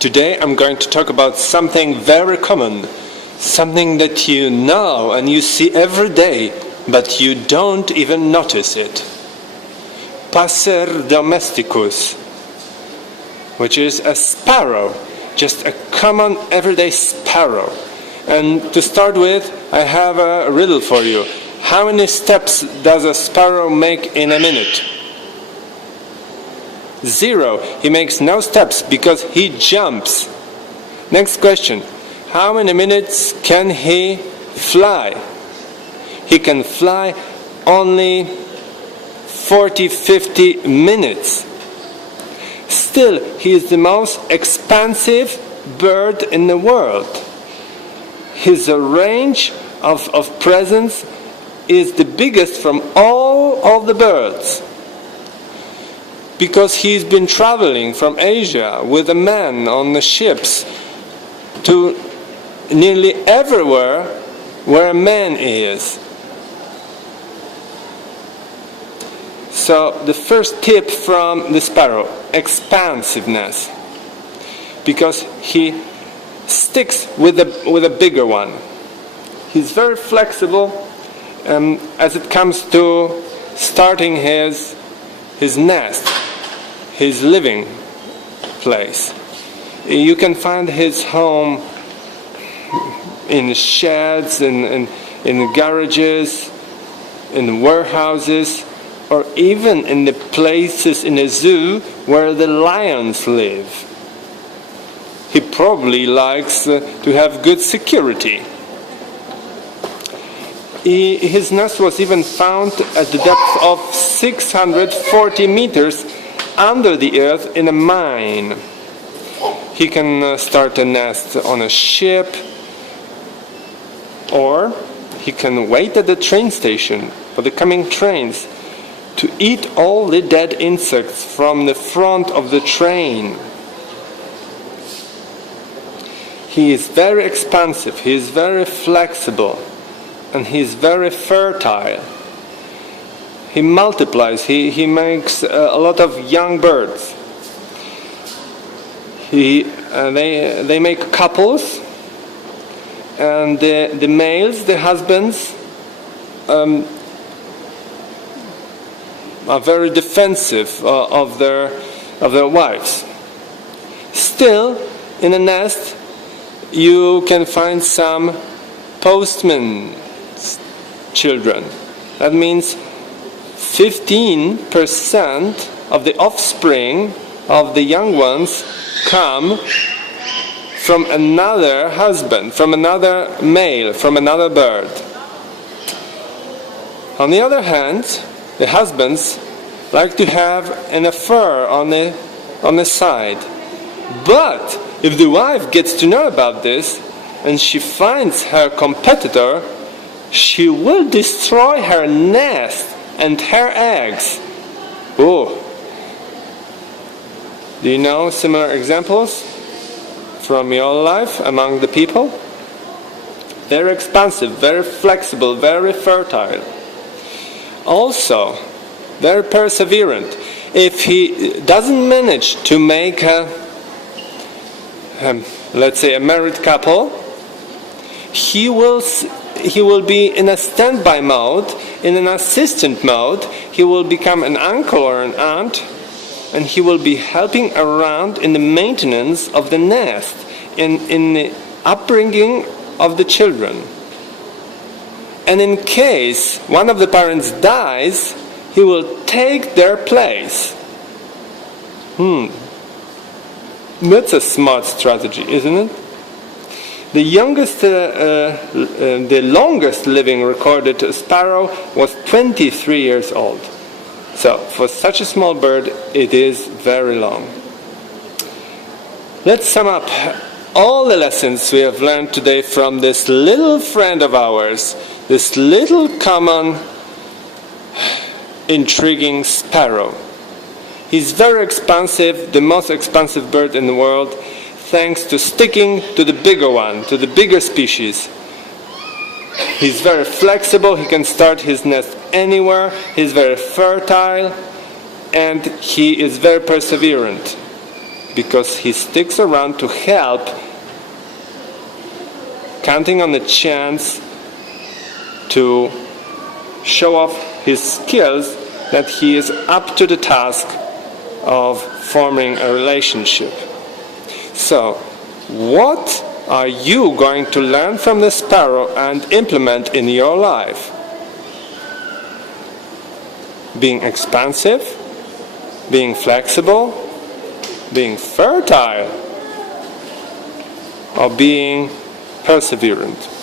Today I'm going to talk about something very common, something that you know and you see every day, but you don't even notice it. Passer domesticus, which is a sparrow, just a common everyday sparrow. And to start with, I have a riddle for you. How many steps does a sparrow make in a minute? 0. He makes no steps because he jumps. Next question. How many minutes can he fly? He can fly only 40-50 minutes. Still, he is the most expansive bird in the world. His range of presence is the biggest from all of the birds. Because he's been traveling from Asia with a man on the ships to nearly everywhere where a man is. So the first tip from the sparrow, expansiveness. Because he sticks with a bigger one. He's very flexible as it comes to starting his nest, his living place. You can find his home in sheds, in garages, in warehouses, or even in the places in a zoo where the lions live. He probably likes to have good security. His nest was even found at the depth of 640 meters under the earth in a mine. He can start a nest on a ship, or he can wait at the train station for the coming trains to eat all the dead insects from the front of the train. He is very expansive, he is very flexible, and he is very fertile. He multiplies, he makes a lot of young birds. They make couples, and the males, the husbands, are very defensive of their wives. Still, in a nest, you can find some postman's children. That means 15% of the offspring of the young ones come from another husband, from another male, from another bird. On the other hand, the husbands like to have an affair on the side. But if the wife gets to know about this and she finds her competitor, she will destroy her nest and her eggs. Oh! Do you know similar examples from your life among the people? Very expansive, very flexible, very fertile. Also, very perseverant. If he doesn't manage to make let's say a married couple, he will be in a standby mode, in an assistant mode. He will become an uncle or an aunt, and he will be helping around in the maintenance of the nest, in the upbringing of the children. And in case one of the parents dies, he will take their place. That's a smart strategy, isn't it? The longest living recorded sparrow was 23 years old. So, for such a small bird, it is very long. Let's sum up all the lessons we have learned today from this little friend of ours, this little common, intriguing sparrow. He's very expansive, the most expansive bird in the world, thanks to sticking to the bigger one, to the bigger species. He's very flexible, he can start his nest anywhere, he's very fertile, and he is very perseverant. because he sticks around to help, counting on the chance to show off his skills, that he is up to the task of forming a relationship. So, what are you going to learn from the sparrow and implement in your life? Being expansive, being flexible, being fertile, or being perseverant?